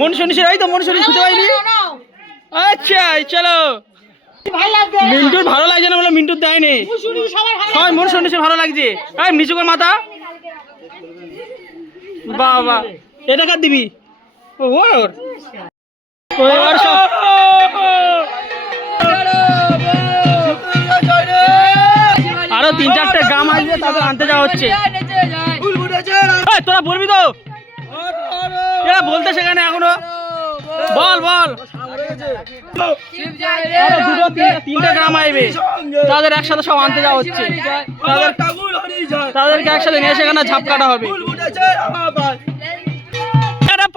মন শুনিস এই তো মন শুনিস খুঁজে পাইনি। আচ্ছা চলো। মিন্টুর ভালো লাগছে না বলে মিন্টুর দেয়নি। সবাই মন শুনিস ভালো লাগছে। এই নিচু কর মাথা বাবা। এটা কার দিবি? ওর সব। আরও তিন চারটে গ্রাম আসবে তাদের আনতে যাওয়া হচ্ছে। তোরা বলবি তো? বলতে সেখানে এখনও। বল বল। দুটো গ্রাম আসবে তাদের একসাথে সব আনতে যাওয়া হচ্ছে। তাদের তাদেরকে একসাথে নিয়ে সেখানে ঝাপ হবে।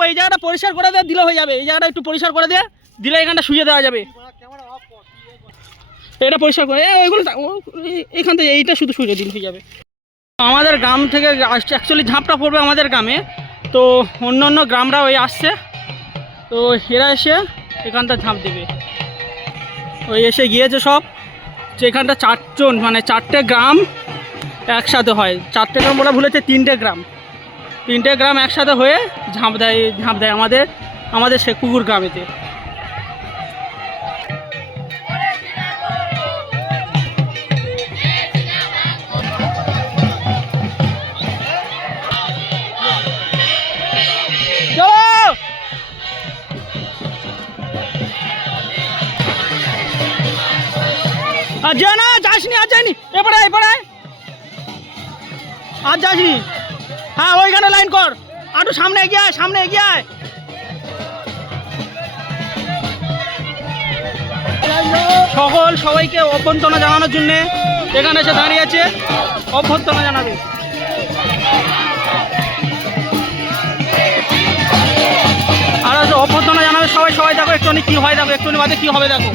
এই জায়গাটা পরিষ্কার করে দে, দিলে হয়ে যাবে। এই জায়গাটা একটু পরিষ্কার করে দে, দিলে এখানটা শুয়ে দেওয়া যাবে। এটা পরিষ্কার করে ওইগুলো এখান থেকে এইটা শুধু শুয়ে দিন, হয়ে যাবে। আমাদের গ্রাম থেকে অ্যাকচুয়ালি ঝাঁপটা পড়বে আমাদের গ্রামে। তো অন্য অন্য গ্রামরা ওই আসছে। তো এরা এসে এখানটা ঝাঁপ দেবে। ওই এসে গিয়েছে সব। যে এখানটা চারজন মানে চারটে গ্রাম একসাথে হয়। চারটে গ্রাম বলে ভুলেছে তিনটে গ্রাম। তিনটে গ্রাম একসাথে হয়ে ঝাঁপ দেয় ঝাঁপ দেয় আমাদের আমাদের সে কুকুর গ্রামেতে। আর হ্যাঁ ওইখানে লাইন কর। সামনে এগিয়ে আয়, সামনে এগিয়ে আয়। সকল সবাইকে অভ্যন্তনা জানানোর জন্য এখানে এসে দাঁড়িয়ে আছে। অভ্যন্তনা জানাবে। আর অভ্যর্থনা জানাবে সবাই সবাই দেখো একটুখানি কি হয়, দেখো একটুখানি বাদে কি হবে, দেখো।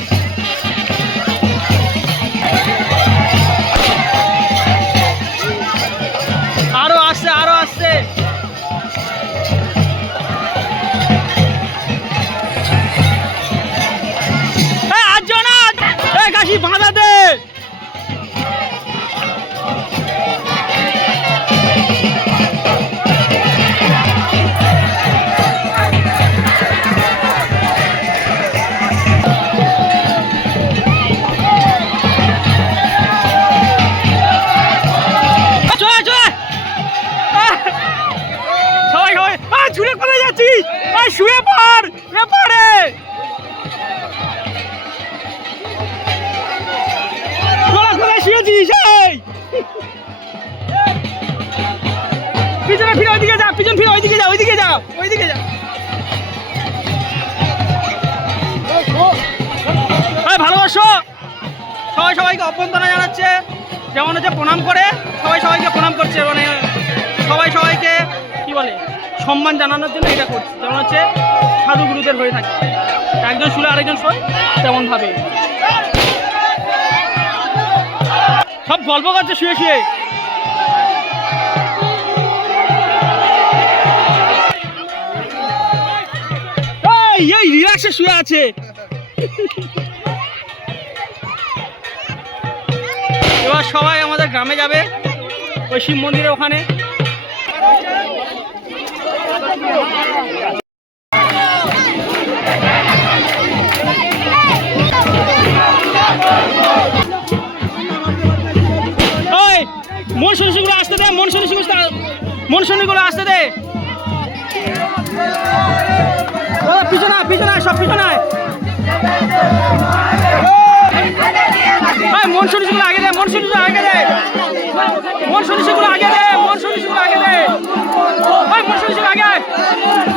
শুয়ে পড় পড়ে। তোরা কোথায় শুয়েছিস, এই। পিছনে ফিরে, ওইদিকে যা, পিছন ফিরে, ওইদিকে যা ওইদিকে যা ওইদিকে যা। ভালোবাসো। সবাই সবাইকে অভ্যন্তনা জানাচ্ছে, যেমন হচ্ছে প্রণাম করে, সবাই সবাইকে প্রণাম করছে মানে সবাই সবাইকে, কি বলে? সম্মান জানানোর জন্য এটা করছে। যেমন হচ্ছে সাধু গুরুদের হয়ে থাকে। একজন শুলে আরেকজন শোয় তেমন ভাবে সব গল্প করছে, শুয়ে শুয়ে। এই, রিল্যাক্সে শুয়ে আছে। এবার সবাই আমাদের গ্রামে যাবে, ওই শিব মন্দিরের ওখানে। ওই, মন শুনিগুলো আসতে দে, মন শুনি মন শুনিগুলো আসতে দে। পিছনে পিছনে সব পিছনে মন শুনিস আগে দে, মন শুনিস আগে দে। মন শুনিস আগে দে, মন শুনিস আগে দে। ওই মন আগে Yeah.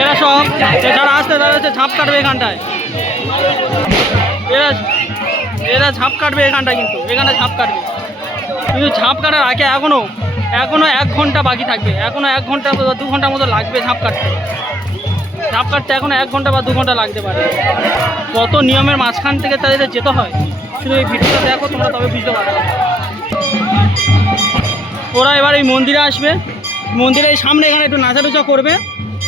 এরা সব যারা আসতে তারা হচ্ছে ঝাঁপ কাটবে এখানটায়। এরা এরা ঝাঁপ কাটবে এখানটায় কিন্তু এখানটা ঝাঁপ কাটবে। কিন্তু ঝাঁপ কাটার আগে এখনও এখনও এক ঘণ্টা বাকি থাকবে। এখনও এক ঘণ্টা দু ঘণ্টার মতো লাগবে ঝাঁপ কাটতে। ঝাঁপ কাটতে এখনও এক ঘণ্টা বা দু ঘণ্টা লাগতে পারে। কত নিয়মের মাঝখান থেকে তাদের যেতে হয়? শুধু এই ভিডিওটা দেখো, তোমরা তবে বুঝতে পারবে। ওরা এবার এই মন্দিরে আসবে। মন্দিরের এই সামনে এখানে একটু নাচারুচা করবে।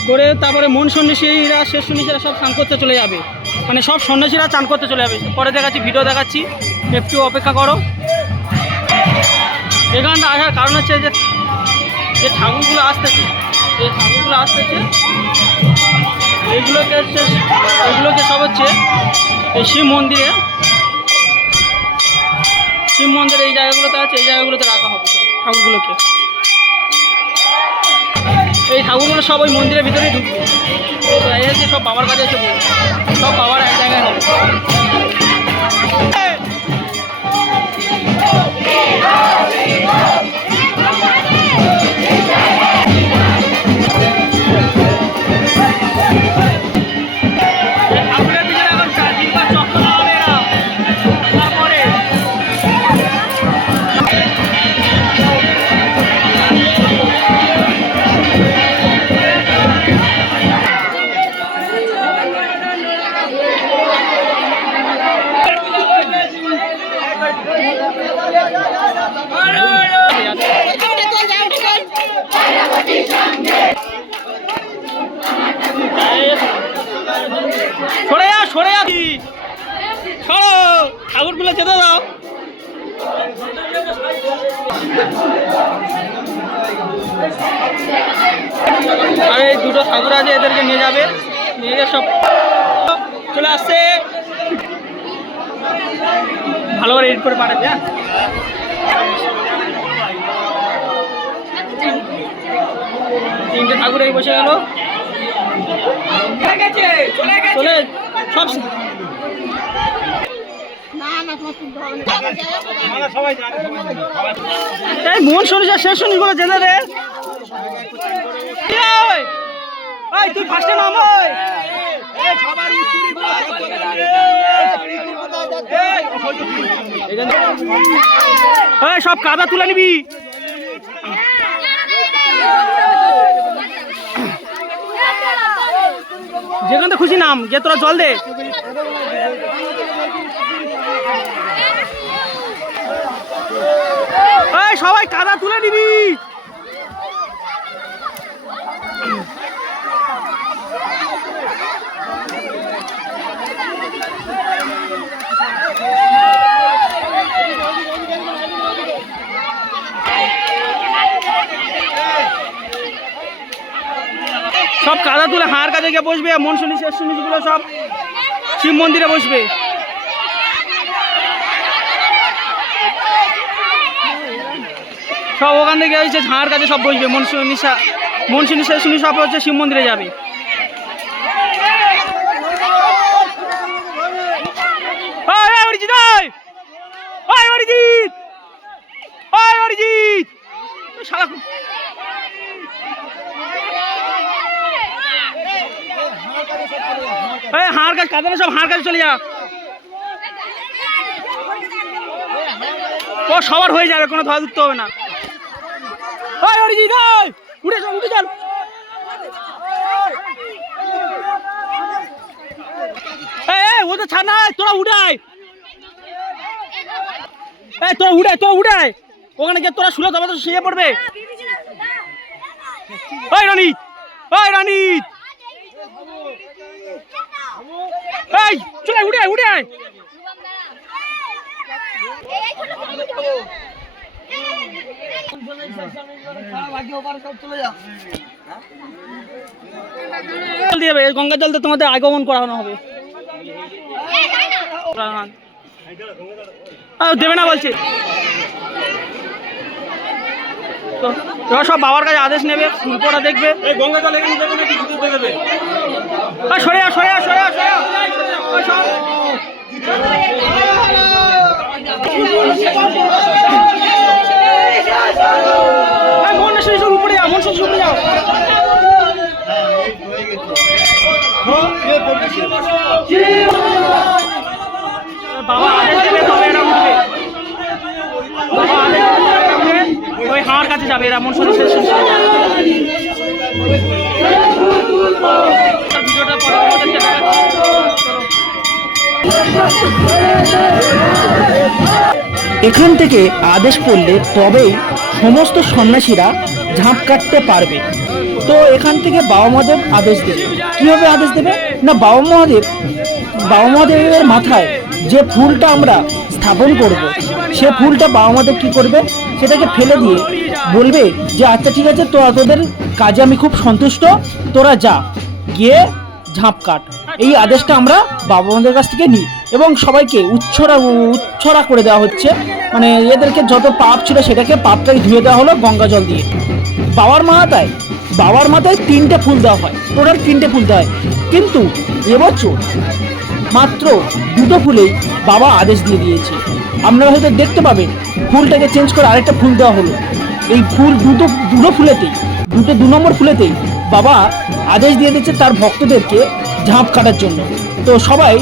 করে তারপরে মন সন্ন্যাসীরা, শেষ সন্ন্যাসীরা সব স্নান করতে চলে যাবে। মানে সব সন্ন্যাসীরা চান করতে চলে যাবে। পরে দেখাচ্ছি, ভিডিও দেখাচ্ছি। একটু অপেক্ষা করো। এখানটা আসার কারণ হচ্ছে যে যে ঠাকুরগুলো আসতেছে, যে ঠাকুরগুলো আসতেছে, এইগুলোকে হচ্ছে এগুলোকে সব হচ্ছে এই শিব মন্দিরে শিব মন্দিরে এই জায়গাগুলোতে আছে, এই জায়গাগুলোতে রাখা হবে ঠাকুরগুলোকে। এই ঠাকুরগুলো সব ওই মন্দিরের ভিতরেই ঢুকবে। তো হচ্ছে সব বাবার কাছে সব বাবার এক জায়গায় হবে। ঠাকুরগুলো যেতে দাও আর এই দুটো ঠাকুর আছে এদেরকে নিয়ে যাবে। নিয়ে গিয়ে সব চলে আসছে। ভালো করে এডিট করে পাঠাবে হ্যাঁ। তিনটে ঠাকুর এই বসে গেল। চলে সব মন শুনিস শেষ শুনিস বলে জেনে রে? ওই তুই ফার্স্টে নাম সব কাদা তুলে নিবি। যেখান খুশি নাম, যে তোরা জল দে। এই, সবাই কাদা তুলে নিবি। সব কাদা তুলে হাড় কাজে গিয়ে বসবে মন শুনি শেষ শুনিগুলো সব শিব মন্দিরে বসবে। সব ওখান থেকে হচ্ছে ঝাড় কাছে সব বসবে। মন নিশা মন শুনি শুনি সব হচ্ছে শিব মন্দিরে যাবে। অরিজিৎ, অরিজিৎ! অরিজিৎ! এই হাড় কাজ কাঁদানো সব হাড় কাছে চলে যা। ও সবার হয়ে যাবে কোনো ধোয়া ধুতে হবে না। ওই অরিজিৎ ওই উঠে চল উঠে চল ও তো না তোরা উঠাই এই তোরা উঠাই তোরা উঠাই ওখানে গিয়ে তোরা শুলে তবে তো শুয়ে পড়বে ওই রনিত ওই রনিত এই চলে উঠে আয়, উঠে আয় জল দিয়ে দেবে গঙ্গা জল দিয়ে তোমাদের আগমন করানো হবে। দেবে না বলছে। তো এবার সব বাবার কাছে আদেশ নেবে ফুলপোটা দেখবে। এই গঙ্গা জল এখানে দেবে নাকি শুধু দেবে? আর সরে সরে সরে সরে সর। এই মোহন শুনে শুনে উপরে যাও মোহন শুনে উপরে যাও এখান থেকে আদেশ করলে তবেই সমস্ত সন্ন্যাসীরা ঝাঁপ কাটতে পারবে। তো এখান থেকে বাবা মহাদেব আদেশ দেবে। কীভাবে আদেশ দেবে? না, বাবা মহাদেব, বাবা মহাদেবের মাথায় যে ফুলটা আমরা স্থাপন করব, সে ফুলটা বাবা মহাদেব কী করবে? সেটাকে ফেলে দিয়ে বলবে যে আচ্ছা ঠিক আছে তোরা তোদের কাজে আমি খুব সন্তুষ্ট, তোরা যা, গিয়ে ঝাঁপ কাট। এই আদেশটা আমরা বাবা মাদের কাছ থেকে নিই এবং সবাইকে উচ্ছরা উচ্ছরা করে দেওয়া হচ্ছে। মানে এদেরকে যত পাপ ছিল সেটাকে পাপটাকে ধুয়ে দেওয়া হলো গঙ্গা জল দিয়ে। বাবার মাথায় বাবার মাথায় তিনটে ফুল দেওয়া হয় টোটাল তিনটে ফুল দেওয়া হয়। কিন্তু এবছর মাত্র দুটো ফুলেই বাবা আদেশ দিয়ে দিয়েছে। আপনারা হয়তো দেখতে পাবেন, ফুলটাকে চেঞ্জ করে আরেকটা ফুল দেওয়া হলো। এই ফুল দুটো দুটো ফুলেতেই, দুটো দু নম্বর ফুলেতেই বাবা আদেশ দিয়ে দিচ্ছে তার ভক্তদেরকে ঝাঁপ কাটার জন্য। তো সবাই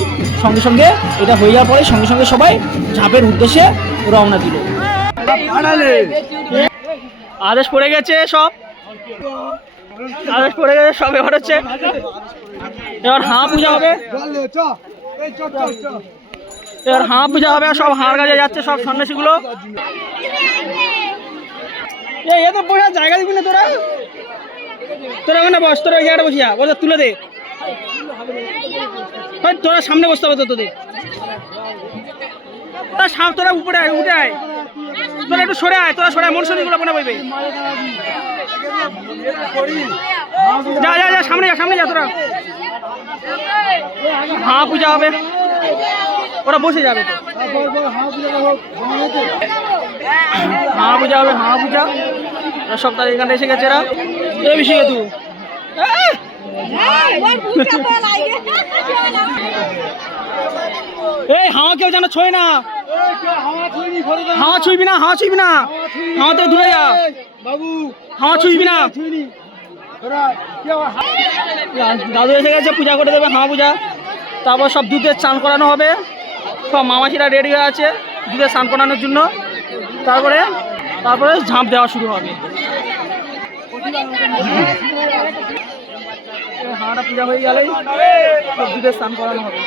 সঙ্গে সঙ্গে এটা হয়ে যাওয়ার পরে সঙ্গে সঙ্গে সবাই ঝাঁপের উদ্দেশ্যে রওনা দিল। আদেশ পড়ে গেছে সব। আদেশ পড়ে গেছে, সব এবার হচ্ছে এবার হাঁ পূজা হবে। এবার হাঁ পূজা হবে, সব হাঁড় কাজে যাচ্ছে, সব সন্ন্যাসীগুলো। এ তো বসার জায়গা দিবি না তোরা? তোরা ওখানে বস, তোরা ওই বসিয়া ওটা তুলে দে। তোরা সামনে বসতে হবে তো তোদের। তোরা সাম, তোরা উপরে আয়, উঠে আয়। তোরা একটু সরে আয়, তোরা সরে আয় মনসুনিগুলো মনে বইবে যা যা যা, সামনে যা সামনে যা, তোরা। হ্যাঁ পূজা হবে। ওরা বসে যাবে তো। হ্যাঁ পূজা হবে হ্যাঁ পূজা। সব তার এখানে এসে গেছে এরা। বেশি তু এই হাওয়া কেউ যেন ছোয় না। হাওয়া ছুঁইবি না হাওয়া ছুঁইবি না। হাওয়া থেকে দূরে যা। বাবু। হাওয়া ছুঁইবি না। দাদু এসে গেছে পূজা করে দেবে হাওয়া পূজা। তারপর সব দুধের চান করানো হবে। সব মামাসিরা রেডি হয়ে আছে দুধে স্নান করানোর জন্য। তারপরে তারপরে ঝাঁপ দেওয়া শুরু হবে। হাওয়াটা পূজা হয়ে গেলেই সব দুধের স্নান করানো হবে।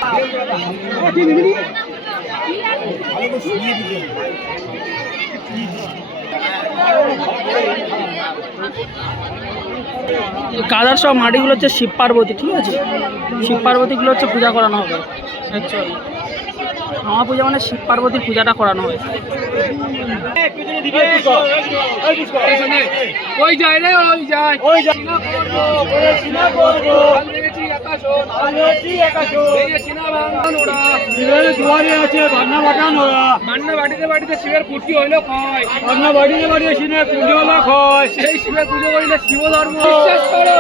কাদার সব মাটিগুলো হচ্ছে শিব পার্বতী ঠিক আছে? শিব পার্বতীগুলো হচ্ছে পূজা করানো হবে। অ্যাকচুয়ালি আমার পূজা মানে শিব পার্বতীর পূজাটা করানো হয়। ওই যায় রে ওই যায়। ওই যায়। দুয়ারে আছে ভান্না বাটান ওরা। মান্না বাড়িতে বাড়িতে শিবের পুষ্টি হইল কয়? ভান্না বাড়িতে বাড়িতে সিনে পুজো হয় সেই শিবের পুজো করিলে শিব ধর্ম। বিশ্বাস করো।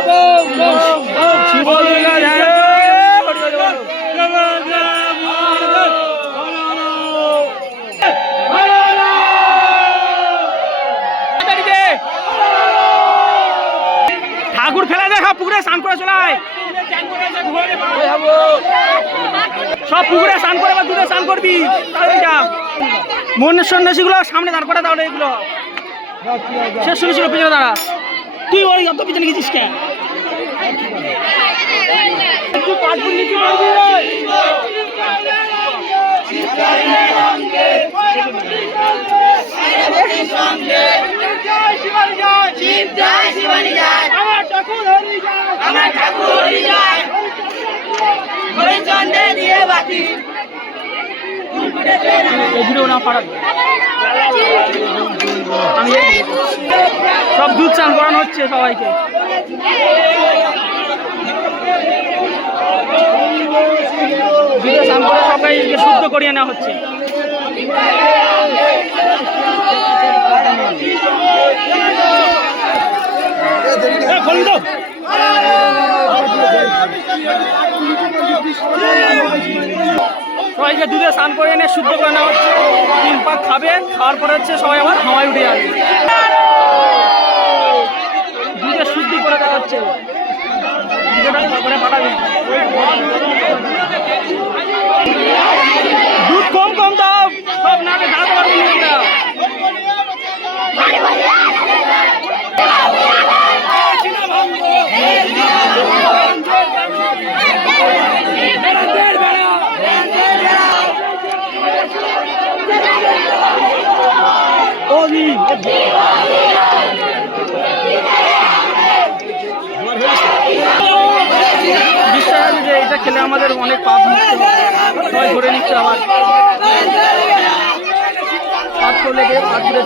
শিব। ঠাকুর ফেলে দে সব পুকুরে স্নান করে চলায় সব পুকুরে স্নান করে বা দুধে স্নান করবি মনের সন্ন্যাসীগুলো সামনে দাঁড় করে দাঁড়ানো এগুলো। শেষ শুনেছিল পিছনে দাঁড়া। তুই ওই অত পিছনে গেছিস কে? পাঁচপুর নিচু করবি এগুলো সব দুধ চান করানো হচ্ছে সবাইকে। স্নান করে সবাইকে শুদ্ধ করিয়ে নেওয়া হচ্ছে। সবাইকে দুধে স্নান করে এনে শুদ্ধ করে নেওয়া হচ্ছে তিন পাক খাবে, খাওয়ার পরে হচ্ছে সবাই আবার হাওয়ায় উঠে যাবে দুধে শুদ্ধি করে দেওয়া হচ্ছে দুধ কম কম দাও। সব না দাঁড়াতে পারব আমরা। বিশ্বাস যে এটা খেলে আমাদের অনেক পাপ মুক্ত ঘুরে নিচ্ছে আবার। পাপ করলে গিয়ে পাপ করে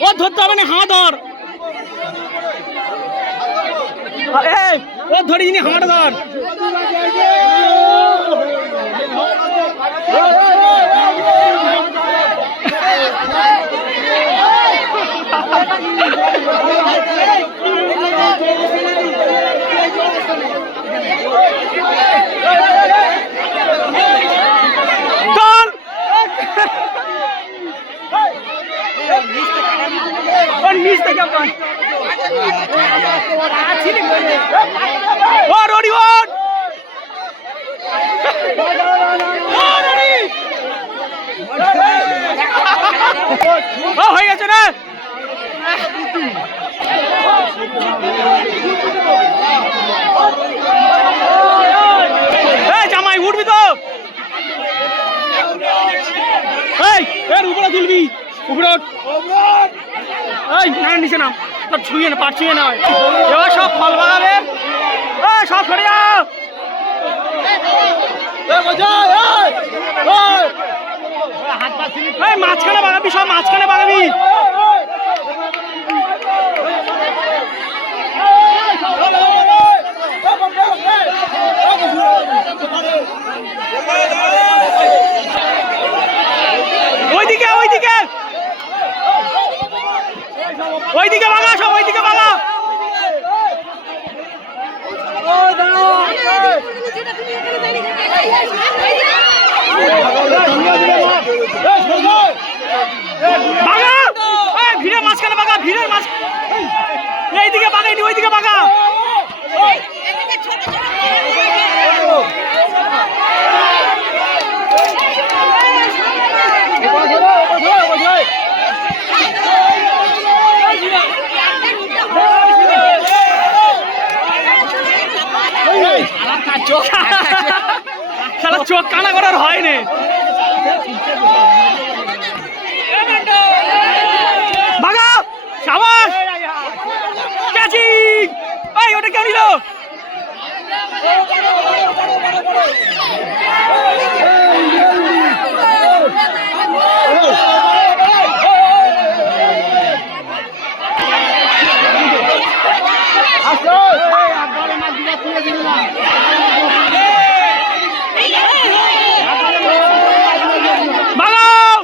ও ধরতে হবে না হাঁ ধর ও ধরি নি হাঁটা ধর চল ওর নিচ থেকে ও রনি ওঠ ও হয়ে গেছে রে এই জামাই উঠবি তো এই এর উপরে তুলবি উপরে ওঠ। তোর ছুঁয়ে না পাট ছুঁয়ে না এবার সব ফল এই সব সরে যাও মাঝখানে বাগাবি সব মাঝখানে বাগাবি ওইদিকে ওইদিকে। ওইদিকে বাগা সব ওইদিকে বাগা ভিড়ের মাঝখানে বাগা ভিড়ের মাঝ এইদিকে বাগাইনি ওইদিকে বাগা শালা চোখ কানা করার হয় নে বাগা সাবাস ওটা কেন বাগাও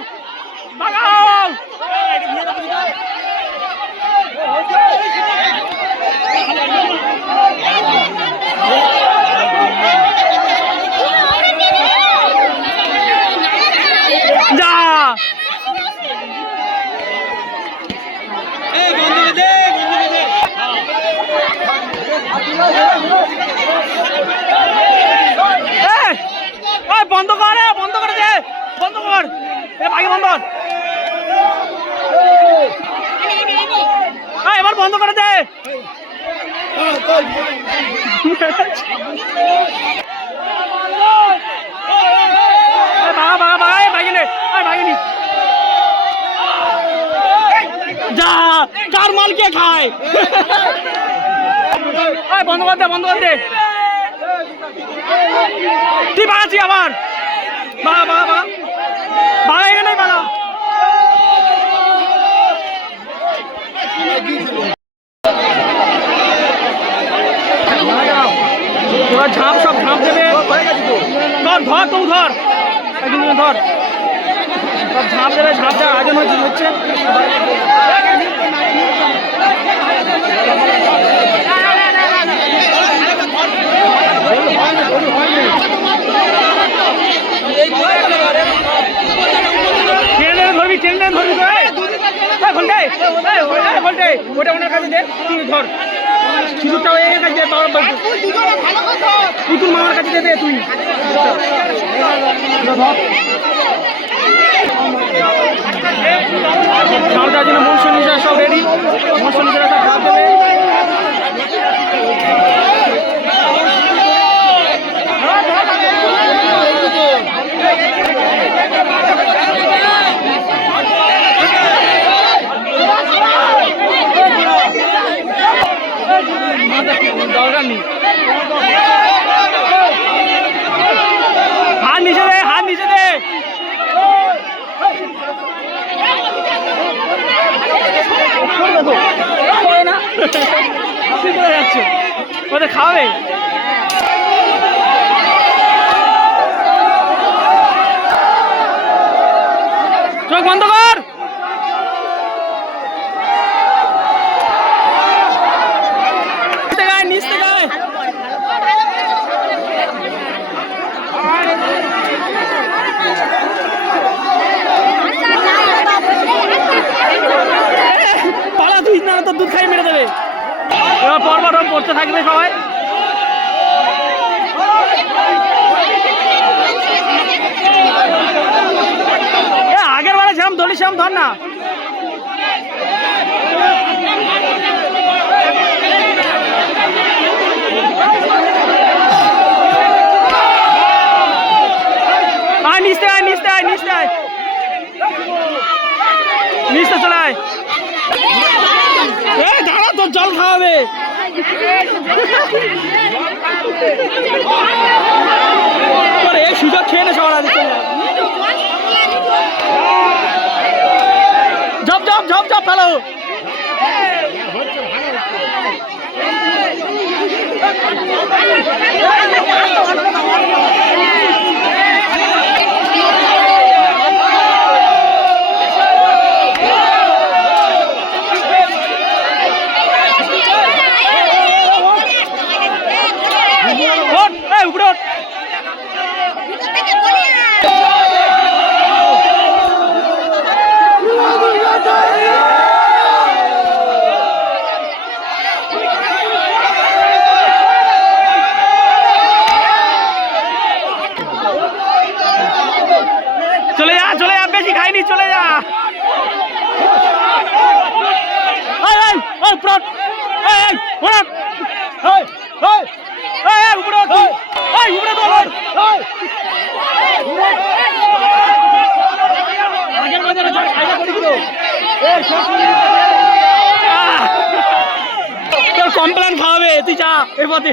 বাগাও যা এই, ওই বন্ধ কর এ, বন্ধ করে দে বন্ধ কর এ ভাই বন্ধ কর এই, এবার বাবা বাবা আয় ভাগিনে আয় ভাগিনি যা কার মাল কে খায়। বন্ধ কর দে, বন্ধ কর দে। তুই বাগাচ্ছি আবার বাবা বাবা বাবা। বাবা এখানে বাবা এবার ঝাঁপ সব ঝাঁপ দেবে। ধর ধর তো ধর। ধর। সব ঝাঁপ দেবে, ঝাঁপ দেওয়ার আয়োজন হচ্ছে হচ্ছে। ওটা ওনার কাছে দে। তুই ধর। সিঁদুরটা এর কাছে দে বাবার বাড়িতে পুতুল মামার কাছে দে তুই। ঝাড়টার জন্য সব রেডি মনসু সব ঝাড় দেবে দরকার নেই। হাত হাত খাওয়াবে? চোখ বন্ধ কর নিচ থেকে আয়, নিচ থেকে আয়। পালা তুই না তো দুধ খাই মেরে দেবে। এবার পরপর ওরম পড়তে থাকবে সবাই। আগের বারে যেরকম দড়ি শ্যাম ধর না। আয়, নিচতে আয় নিচতে আয় নিচতে আয়। নিচতে চলে আয় এ দাঁড়া তোর জল খাওয়াবে তোর এই সুযোগ খেয়ে নে সবার আগে। ঝপ ঝপ ঝপ ঝপ ফেলো ওঠ এই উপরে ওঠ চলে যা চলে যা বেশি খাইনি চলে যা এই, এই, এই, উপরে ওঠ। এই, এই, উপরে ওঠ। এই, এই, এই, এই, উপরে ওঠ তুই। এই, উপরে তো ওঠ। আগের বাজারে যা খাইয়া করেছিল। এই, সব শুনে নিতে হবে। আহ! তোর কমপ্লেন খাওয়াবে তুই যা, এর পথে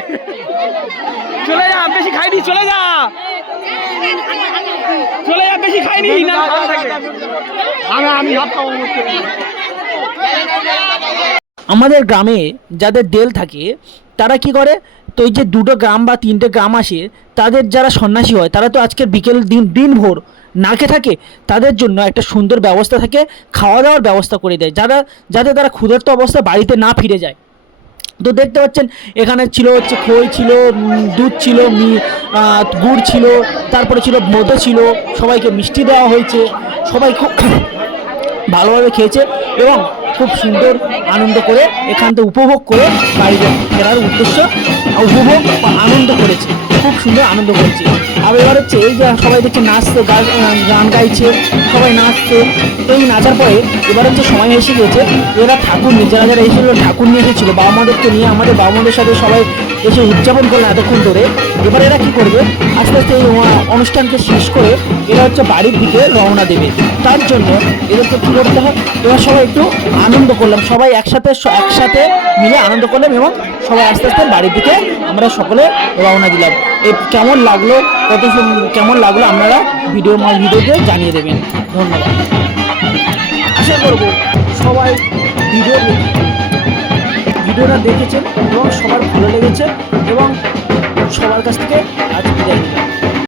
চলে যা, বেশি খাইনি, চলে যা। চলে যা, বেশি খাইনি আমি আমি আমাদের গ্রামে যাদের দেল থাকে, তারা কি করে? তো এই যে দুটো গ্রাম বা তিনটে গ্রাম আসে, তাদের যারা সন্ন্যাসী হয়, তারা তো আজকের বিকেল দিন, দিনভর না খেয়ে থাকে, তাদের জন্য একটা সুন্দর ব্যবস্থা থাকে খাওয়া দাওয়ার ব্যবস্থা করে দেয়। যারা যাতে তারা ক্ষুধার্ত অবস্থায় বাড়িতে না ফিরে যায়। তো দেখতে পাচ্ছেন, এখানে ছিল হচ্ছে খই ছিল দুধ ছিল গুড় ছিল, তারপরে ছিল মধু ছিল, সবাইকে মিষ্টি দেওয়া হয়েছে, সবাই খুব ভালোভাবে খেয়েছে এবং খুব সুন্দর আনন্দ করে এখান থেকে উপভোগ করে বাড়িতে ফেরার উদ্দেশ্য, উপভোগ বা আনন্দ করেছে। খুব সুন্দর আনন্দ করেছে। আর এবার হচ্ছে এই যে সবাই দেখছে নাচছে, গান গাইছে, সবাই নাচছে। এই নাচার পরে এবার হচ্ছে সময় এসে গেছে, এরা ঠাকুর নিয়ে, যারা যারা এসেছিল ঠাকুর নিয়ে এসেছিল বাবা মাদেরকে নিয়ে, আমাদের বাবা মাদের সাথে সবাই এসে উদযাপন করল এতক্ষণ ধরে। এবার এরা কি করবে? আস্তে আস্তে এই অনুষ্ঠানকে শেষ করে এরা হচ্ছে বাড়ির দিকে রওনা দেবে। তার জন্য এদেরকে কী করতে হয়? এবার সবাই একটু আনন্দ করলাম। সবাই একসাথে একসাথে মিলে আনন্দ করলাম এবং সবাই আস্তে আস্তে বাড়ির দিকে আমরা সকলে রওনা দিলাম। কেমন লাগল, কত কেমন লাগল আপনারা ভিডিও ভিডিওতে জানিয়ে দেবেন। ধন্যবাদ। আশা করব সবাই ভিডিও ভিডিওটা দেখেছেন এবং সবার ভালো লেগেছে এবং সবার কাছ থেকে আজ বিদায় নিলাম।